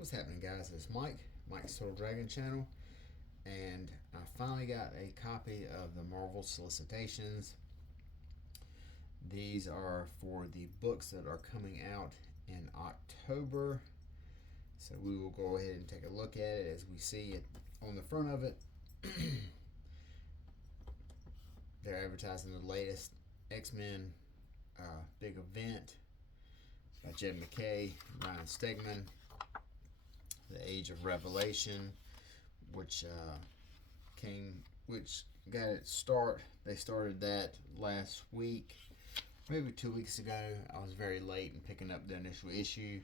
What's happening, guys? It's Mike's Total Dragon channel, and I finally got a copy of the Marvel solicitations. These are for the books that are coming out in October, so we will go ahead and take a look at it as we see it on the front of it. They're advertising the latest X-Men big event by Jed MacKay, Ryan Stegman, The Age of Revelation, which got its start. They started that last week, maybe 2 weeks ago. I was very late in picking up the initial issue,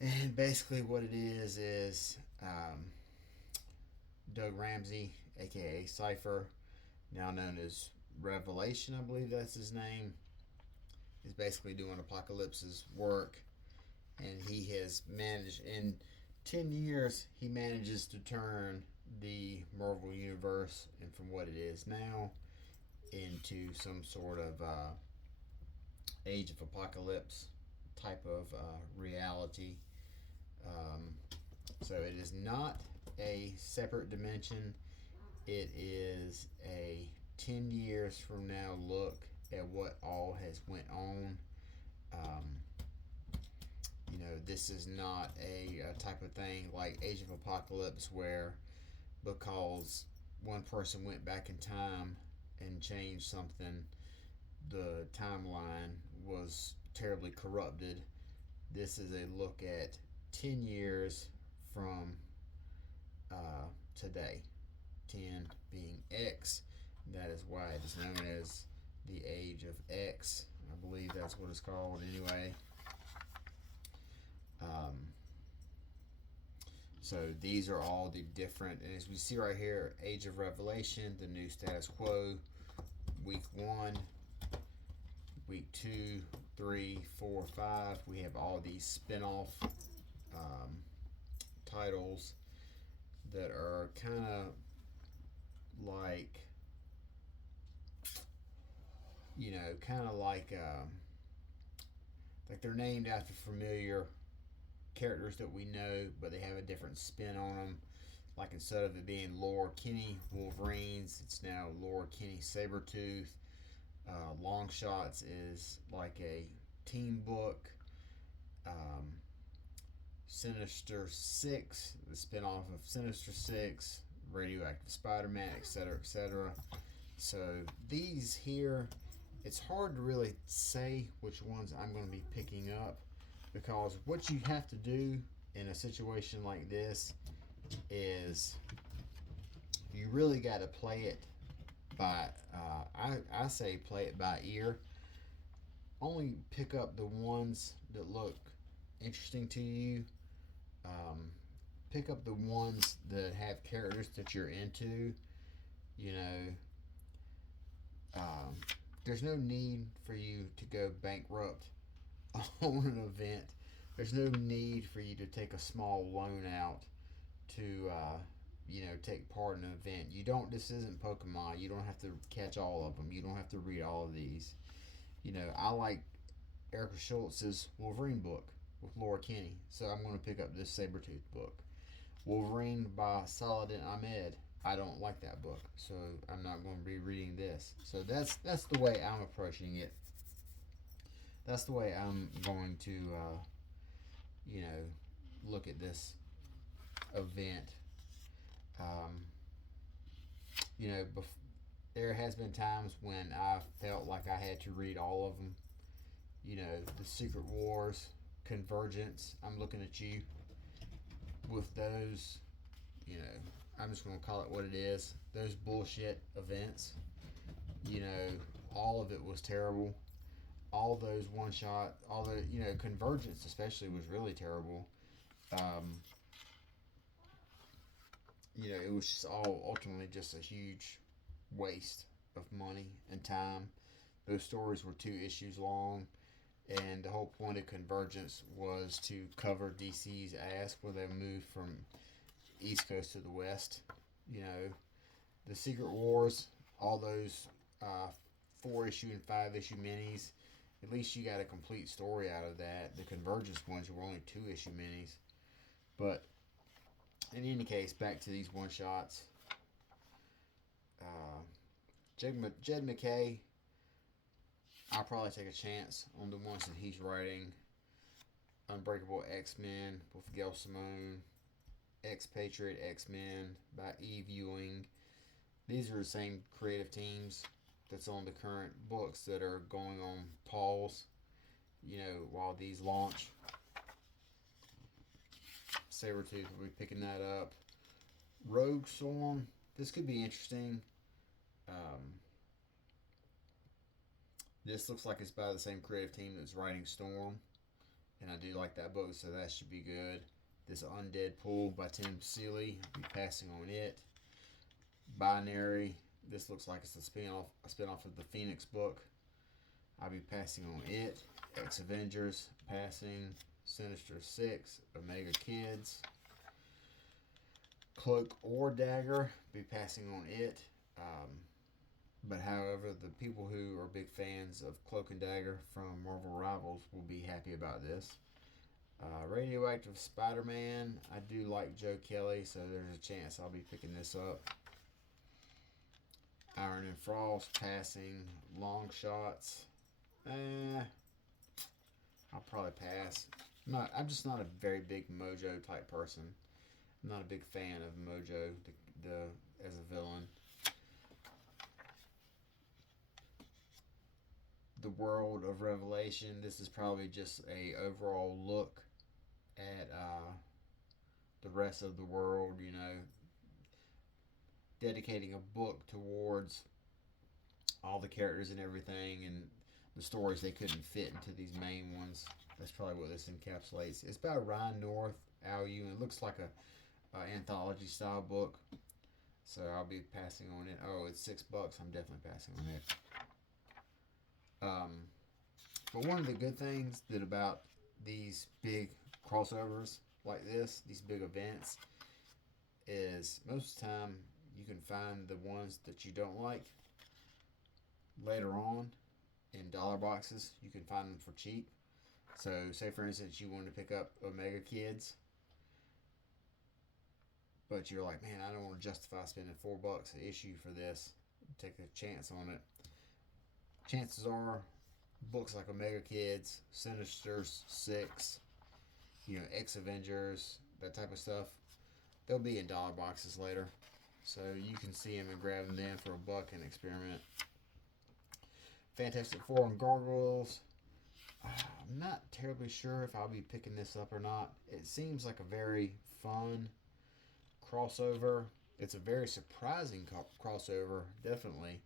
and basically what it is Doug Ramsey, aka Cypher, now known as Revelation, I believe that's his name, is basically doing Apocalypse's work, and he has managed in 10 years, he manages to turn the Marvel Universe, and from what it is now, into some sort of Age of Apocalypse type of reality. So it is not a separate dimension. It is a 10 years from now look at what all has went on. This is not a type of thing like Age of Apocalypse where because one person went back in time and changed something, the timeline was terribly corrupted. This is a look at 10 years from today. 10 being X. That is why it is known as the Age of X. I believe that's what it's called anyway. So these are all the different, and as we see right here, Age of Revelation, the new status quo, week 1, week 2, 3, 4, 5. We have all these spin-off titles that are kind of like, like they're named after familiar characters that we know, but they have a different spin on them. Like instead of it being Laura Kinney Wolverines, it's now Laura Kinney Sabretooth. Long Shots is like a team book. Sinister Six, the spin-off of Sinister Six, Radioactive Spider-Man, etc., etc. So these here, it's hard to really say which ones I'm going to be picking up, because what you have to do in a situation like this is you really got to play it by I say play it by ear. Only pick up the ones that look interesting to you. Pick up the ones that have characters that you're into. you know there's no need for you to go bankrupt on an event. There's no need for you to take a small loan out to take part in an event. You don't. This isn't Pokemon. You don't have to catch all of them. You don't have to read all of these. I like Erica Schultz's Wolverine book with Laura Kinney, so I'm going to pick up this Sabretooth book. Wolverine by Saladin Ahmed. I don't like that book, so I'm not going to be reading this. So that's the way I'm approaching it. That's the way I'm going to look at this event. There has been times when I felt like I had to read all of them. The Secret Wars, Convergence. I'm looking at you with those. I'm just going to call it what it is. Those bullshit events. All of it was terrible. All those one shot, all the Convergence especially was really terrible. It was just all ultimately just a huge waste of money and time. Those stories were 2 issues long, and the whole point of Convergence was to cover DC's ass where they moved from East Coast to the West. The Secret Wars, all those 4-issue and 5-issue minis. At least you got a complete story out of that. The Convergence ones were only 2-issue minis. But in any case, back to these one shots. Uh, Jed McKay, I'll probably take a chance on the ones that he's writing. Unbreakable X-Men with Gail Simone, Expatriate X-Men by Eve Ewing. These are the same creative teams that's on the current books that are going on pause, while these launch. Sabretooth will be picking that up. Rogue Storm, this could be interesting. This looks like it's by the same creative team that's writing Storm, and I do like that book, so that should be good. This Undead Pool by Tim Seeley, I'll be passing on it. Binary, this looks like it's a spin-off of the Phoenix book. I'll be passing on it. X Avengers, passing. Sinister Six, Omega Kids. Cloak or Dagger, be passing on it. But however, the people who are big fans of Cloak and Dagger from Marvel Rivals will be happy about this. Radioactive Spider-Man, I do like Joe Kelly, so there's a chance I'll be picking this up. Iron and Frost, passing. Long Shots, I'll probably pass. I'm just not a very big Mojo type person. I'm not a big fan of Mojo as a villain. The World of Revelation. This is probably just a overall look at the rest of the world. Dedicating a book towards all the characters and everything, and the stories they couldn't fit into these main ones. That's probably what this encapsulates. It's by Ryan North, Al Ewing. It looks like a anthology style book, so I'll be passing on it. Oh, it's $6. I'm definitely passing on it. But one of the good things that about these big crossovers like this, these big events, is most of the time you can find the ones that you don't like later on in dollar boxes. You can find them for cheap. So say for instance you wanted to pick up Omega Kids, but you're like, man, I don't want to justify spending $4 an issue for this. Take a chance on it. Chances are books like Omega Kids, Sinister Six, X Avengers, that type of stuff, they'll be in dollar boxes later. So you can see them and grab them then for $1 and experiment. Fantastic Four and Gargoyles. I'm not terribly sure if I'll be picking this up or not. It seems like a very fun crossover. It's a very surprising crossover, definitely.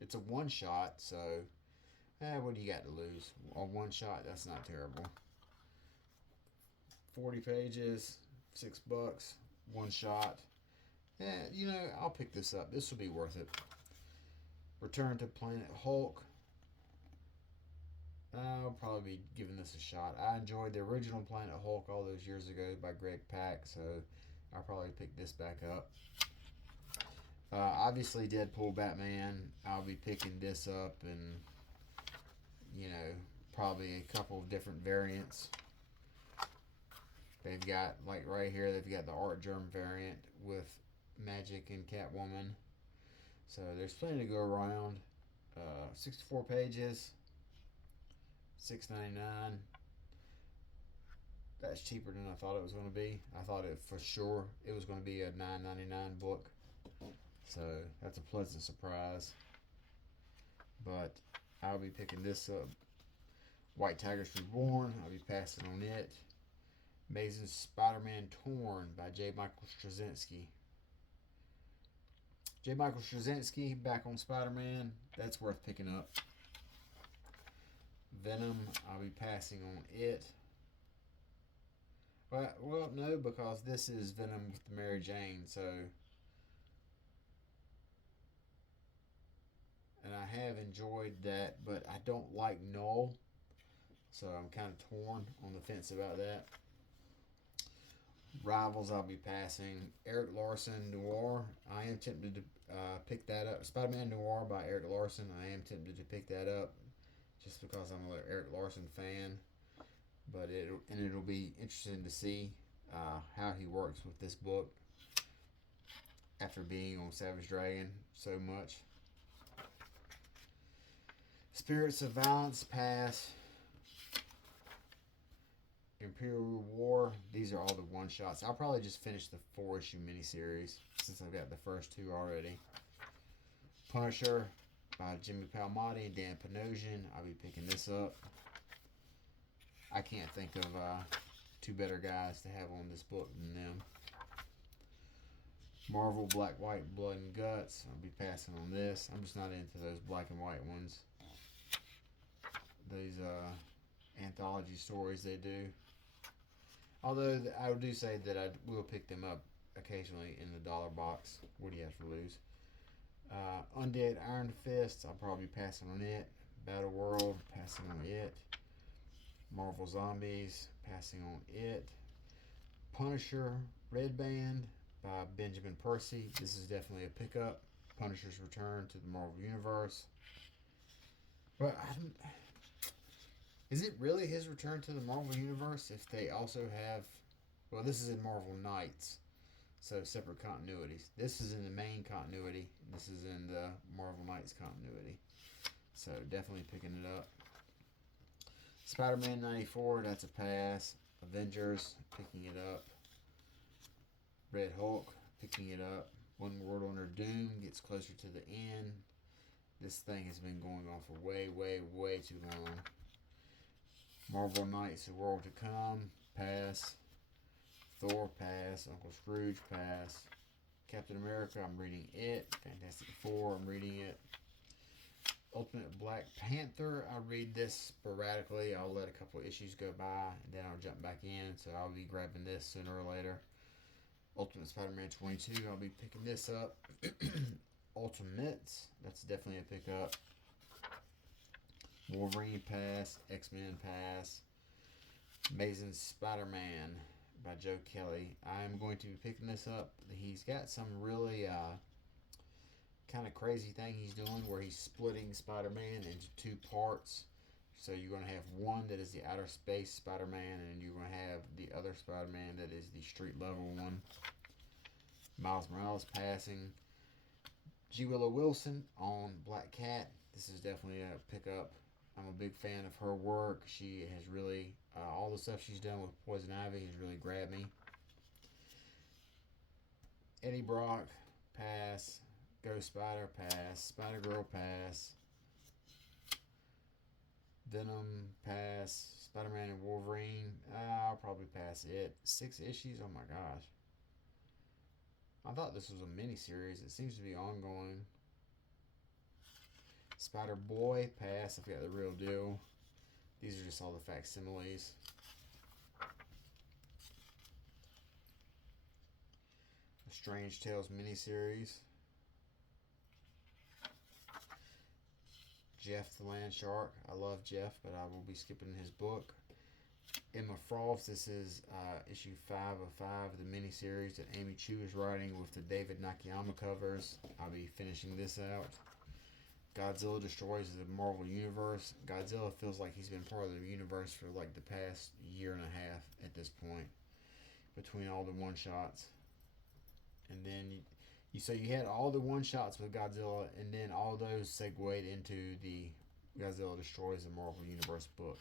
It's a one shot, so what do you got to lose? A one shot, that's not terrible. 40 pages, $6, one shot. I'll pick this up. This will be worth it. Return to Planet Hulk. I'll probably be giving this a shot. I enjoyed the original Planet Hulk all those years ago by Greg Pak, so I'll probably pick this back up. Obviously, Deadpool Batman. I'll be picking this up, and probably a couple of different variants. They've got, like right here, they've got the Art Germ variant with Magic and Catwoman. So there's plenty to go around. 64 pages, $6.99. That's cheaper than I thought it was going to be. I thought it for sure it was going to be a $9.99 book. So that's a pleasant surprise. But I'll be picking this up. White Tigers Reborn. I'll be passing on it. Amazing Spider-Man Torn by J. Michael Straczynski. J. Michael Straczynski back on Spider-Man. That's worth picking up. Venom. I'll be passing on it. Well, no, because this is Venom with Mary Jane, so. And I have enjoyed that, but I don't like Null, so I'm kind of torn on the fence about that. Rivals, I'll be passing. Eric Larson Noir. I am tempted to pick that up. Spider-Man Noir by Eric Larson. I am tempted to pick that up just because I'm an Eric Larson fan. but it'll be interesting to see how he works with this book after being on Savage Dragon so much. Spirits of Violence, pass. Imperial War, these are all the one shots. I'll probably just finish the 4-issue miniseries since I've got the first 2 already. Punisher by Jimmy Palmiotti and Dan Panosian. I'll be picking this up. I can't think of 2 better guys to have on this book than them. Marvel Black, White, Blood and Guts. I'll be passing on this. I'm just not into those black and white ones. These anthology stories they do. Although I do say that I will pick them up occasionally in the dollar box. What do you have to lose? Undead Iron Fist, I'll probably be passing on it. Battle World, passing on it. Marvel Zombies, passing on it. Punisher Red Band by Benjamin Percy. This is definitely a pickup. Punisher's return to the Marvel Universe. But is it really his return to the Marvel Universe if they also have... Well, this is in Marvel Knights, so separate continuities. This is in the main continuity. This is in the Marvel Knights continuity. So definitely picking it up. Spider-Man 94, that's a pass. Avengers, picking it up. Red Hulk, picking it up. One World Under Doom gets closer to the end. This thing has been going on for way, way, way too long. Marvel Knights, The World to Come, pass. Thor, pass. Uncle Scrooge, pass. Captain America, I'm reading it. Fantastic Four, I'm reading it. Ultimate Black Panther, I read this sporadically. I'll let a couple of issues go by, and then I'll jump back in, so I'll be grabbing this sooner or later. Ultimate Spider-Man 22, I'll be picking this up. Ultimates, that's definitely a pickup. Wolverine, pass. X-Men, pass. Amazing Spider-Man by Joe Kelly. I'm going to be picking this up. He's got some really kind of crazy thing he's doing where he's splitting Spider-Man into 2 parts. So you're going to have one that is the outer space Spider-Man, and you're going to have the other Spider-Man that is the street level one. Miles Morales passing. G. Willow Wilson on Black Cat. This is definitely a pickup. I'm a big fan of her work. She has really, all the stuff she's done with Poison Ivy has really grabbed me. Eddie Brock, pass. Ghost Spider, pass. Spider-Girl, pass. Venom, pass. Spider-Man and Wolverine, I'll probably pass it. 6 issues, oh my gosh. I thought this was a mini-series. It seems to be ongoing. Spider-Boy, pass. I've got the real deal. These are just all the facsimiles. A Strange Tales miniseries. Jeff the Land Shark. I love Jeff, but I will be skipping his book. Emma Frost. This is issue 5 of 5 of the miniseries that Amy Chu is writing with the David Nakayama covers. I'll be finishing this out. Godzilla destroys the Marvel Universe. Godzilla feels like he's been part of the universe for like the past year and a half at this point, between all the one-shots. And then so you had all the one-shots with Godzilla, and then all those segued into the Godzilla destroys the Marvel Universe book.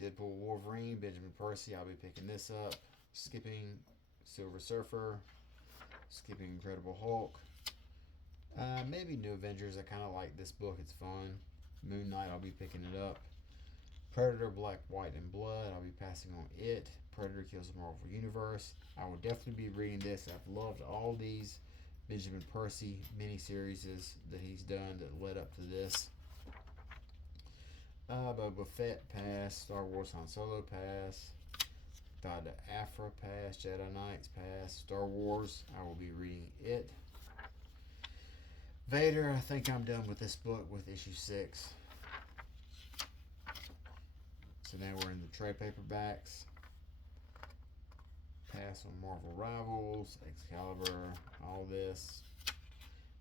Deadpool Wolverine, Benjamin Percy, I'll be picking this up. Skipping Silver Surfer. Skipping Incredible Hulk. Maybe New Avengers. I kind of like this book. It's fun. Moon Knight, I'll be picking it up. Predator, Black, White, and Blood, I'll be passing on it. Predator Kills the Marvel Universe. I will definitely be reading this. I've loved all these Benjamin Percy miniseries that he's done that led up to this. Boba Fett, pass. Star Wars Han Solo, pass. God of Afra, pass. Jedi Knights, pass. Star Wars, I will be reading it. Vader, I think I'm done with this book with issue 6. So now we're in the trade paperbacks. Pass on Marvel Rivals, Excalibur, all this.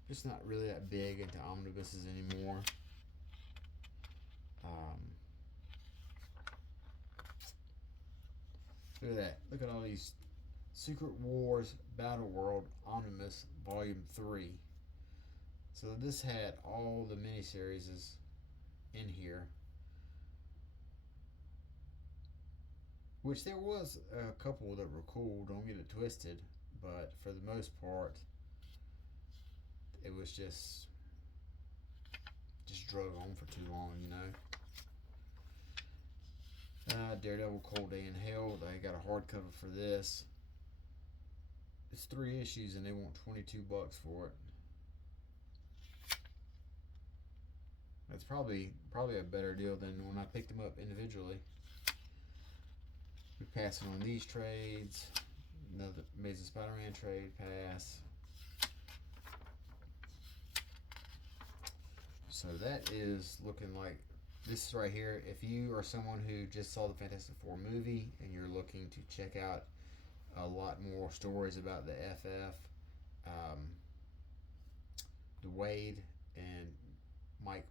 Just not really that big into omnibuses anymore. Look at that. Look at all these Secret Wars Battle World Omnibus Volume 3. So this had all the miniseries in here, which there was a couple that were cool, don't get it twisted, but for the most part, it was just drug on for too long, you know. Daredevil Cold Day in Hell, they got a hardcover for this. It's 3 issues and they want $22 for it. That's probably a better deal than when I picked them up individually. We're passing on these trades. Another Amazing Spider-Man trade pass. So that is looking like this right here. If you are someone who just saw the Fantastic Four movie and you're looking to check out a lot more stories about the FF, the Wade and Mike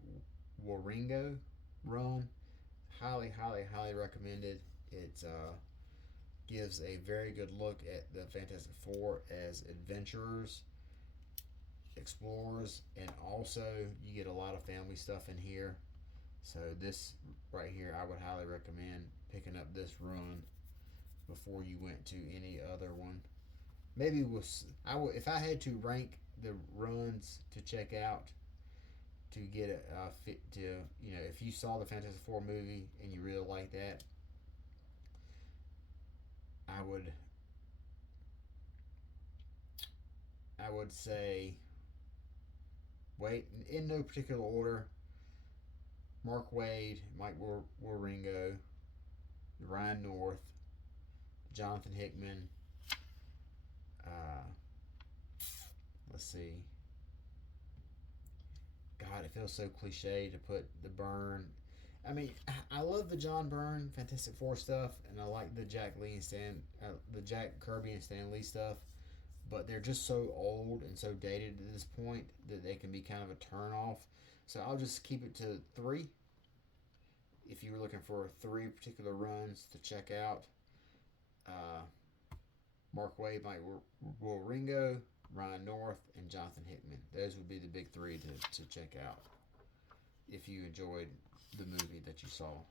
Waringo run, highly, highly, highly recommended. It gives a very good look at the Fantastic Four as adventurers, explorers, and also you get a lot of family stuff in here. So this right here, I would highly recommend picking up this run before you went to any other one. Maybe if I had to rank the runs to check out to get a fit to, you know, if you saw the Fantastic Four movie and you really like that, I would say, wait, in no particular order, Mark Waid, Mike Waringo, Ryan North, Jonathan Hickman. Let's see. God, it feels so cliche to put the Byrne. I mean, I love the John Byrne Fantastic Four stuff, and I like the Jack Kirby and Stan Lee stuff, but they're just so old and so dated at this point that they can be kind of a turn off. So I'll just keep it to 3. If you were looking for 3 particular runs to check out, Mark Waid, Mike Waringo, Ryan North, and Jonathan Hickman. Those would be the big 3 to check out if you enjoyed the movie that you saw.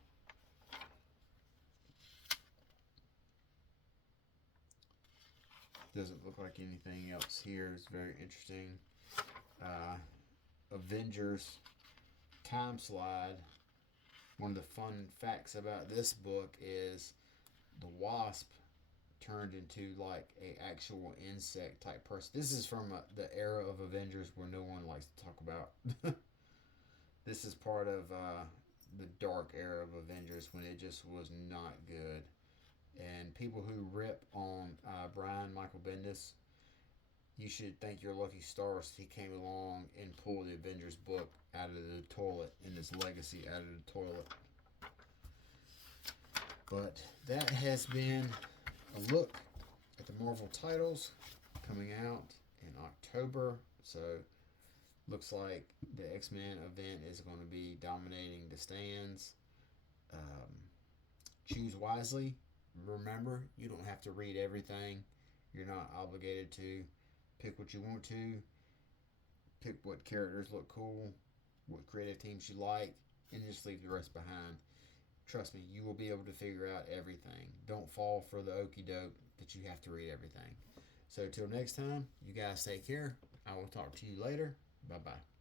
Doesn't look like anything else here. It's very interesting. Avengers Time Slide. One of the fun facts about this book is the Wasp turned into like a actual insect type person. This is from the era of Avengers where no one likes to talk about. This is part of the dark era of Avengers when it just was not good. And people who rip on Brian Michael Bendis, you should thank your lucky stars he came along and pulled the Avengers book out of the toilet and its legacy out of the toilet. But that has been a look at the Marvel titles coming out in October. So looks like the X-Men event is going to be dominating the stands. Choose wisely. Remember, you don't have to read everything. You're not obligated to. Pick what you want to. Pick what characters look cool, what creative teams you like, and just leave the rest behind. Trust me, you will be able to figure out everything. Don't fall for the okie doke that you have to read everything. So till next time, you guys take care. I will talk to you later. Bye-bye.